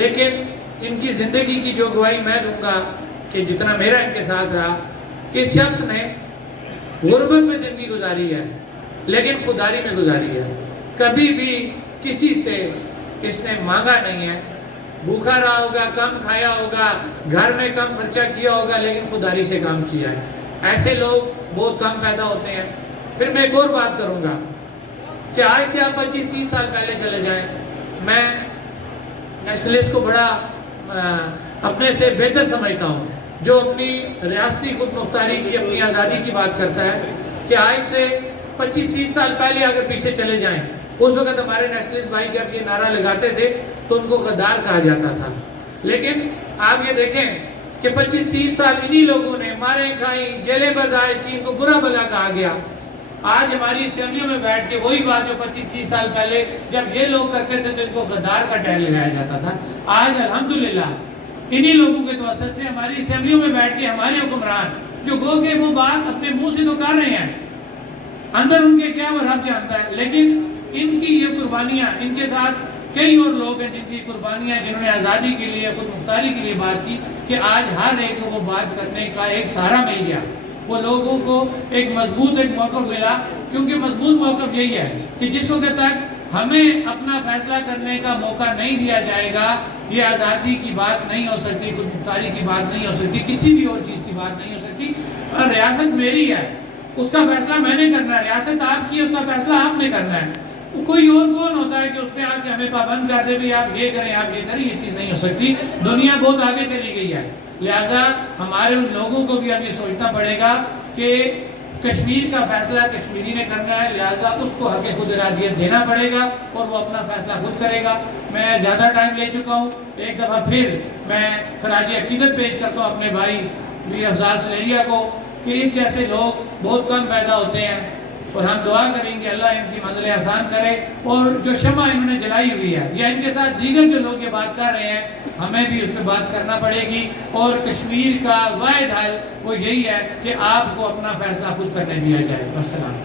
لیکن ان کی زندگی کی جو گواہی میں دوں گا کہ جتنا میرا ان کے ساتھ رہا کہ اس شخص نے غربت میں زندگی گزاری ہے لیکن خودداری میں گزاری ہے. کبھی بھی کسی سے اس نے مانگا نہیں ہے. بھوکا رہا ہوگا, کم کھایا ہوگا, گھر میں کم خرچہ کیا ہوگا لیکن خودداری سے کام کیا ہے. ایسے لوگ بہت کم پیدا ہوتے ہیں. پھر میں ایک اور بات کروں گا کہ آج سے آپ 25-30 سال پہلے چلے جائیں. میں نیشنلسٹ کو بڑا اپنے سے بہتر سمجھتا ہوں جو اپنی ریاستی خود مختاری کی, اپنی آزادی کی بات کرتا ہے کہ آج سے 25-30 سال پہلے اگر پیچھے چلے جائیں, اس وقت ہمارے نیشنلسٹ بھائی جب یہ نعرہ لگاتے تھے تو ان کو غدار کہا جاتا تھا. لیکن آپ یہ دیکھیں کہ 25-30 سال انہی لوگوں نے ماریں کھائیں, جیلیں برداشت کی, ان کو برا بھلا کہا گیا. آج ہماری اسمبلیوں میں بیٹھ کے وہی بات جو 25-30 سال پہلے جب یہ لوگ کرتے تھے تو ان کو غدار کا ٹیگ لگایا جاتا تھا. آج الحمدللہ انہی لوگوں کے توسط سے ہماری اسمبلیوں میں بیٹھ کے ہمارے حکمران جو گو کہ وہ بات اپنے منہ سے تو کر رہے ہیں, اندر ان کے کیا وہ رب جانتا ہے, لیکن ان کی یہ قربانیاں, ان کے ساتھ کئی اور لوگ ہیں جن کی قربانیاں, جنہوں نے آزادی کے لیے, خود مختاری کے لیے بات کی کہ آج ہر ایک کو بات کرنے کا ایک سہارا مل گیا. وہ لوگوں کو ایک مضبوط ایک موقف ملا, کیونکہ مضبوط موقف یہی ہے کہ جس وقت تک ہمیں اپنا فیصلہ کرنے کا موقع نہیں دیا جائے گا, یہ آزادی کی بات نہیں ہو سکتی, خود مختاری کی بات نہیں ہو سکتی, کسی بھی اور چیز کی بات نہیں ہو سکتی. اور ریاست میری ہے, اس کا فیصلہ میں نے کرنا ہے. ریاست آپ کی ہے, اس کا فیصلہ آپ نے کرنا ہے. کوئی اور کون ہوتا ہے کہ اس نے آ کے ہمیں پابند کر دے بھی آپ یہ کریں, آپ یہ کریں, یہ چیز نہیں ہو سکتی. دنیا بہت آگے چلی گئی ہے. لہٰذا ہمارے ان لوگوں کو بھی اب یہ سوچنا پڑے گا کہ کشمیر کا فیصلہ کشمیری نے کرنا ہے, لہٰذا اس کو حق خود ارادیت دینا پڑے گا اور وہ اپنا فیصلہ خود کرے گا. میں زیادہ ٹائم لے چکا ہوں. ایک دفعہ پھر میں خراج عقیدت پیش کرتا ہوں اپنے بھائی میر افضال سلیریہ کو کہ اس جیسے لوگ بہت کم پیدا ہوتے ہیں, اور ہم دعا کریں گے اللہ ان کی منزلیں آسان کرے. اور جو شمع انہوں نے جلائی ہوئی ہے یا ان کے ساتھ دیگر جو لوگ یہ بات کر رہے ہیں, ہمیں بھی اس پہ بات کرنا پڑے گی. اور کشمیر کا واحد حل وہ یہی ہے کہ آپ کو اپنا فیصلہ خود کرنے دیا جائے. السلام.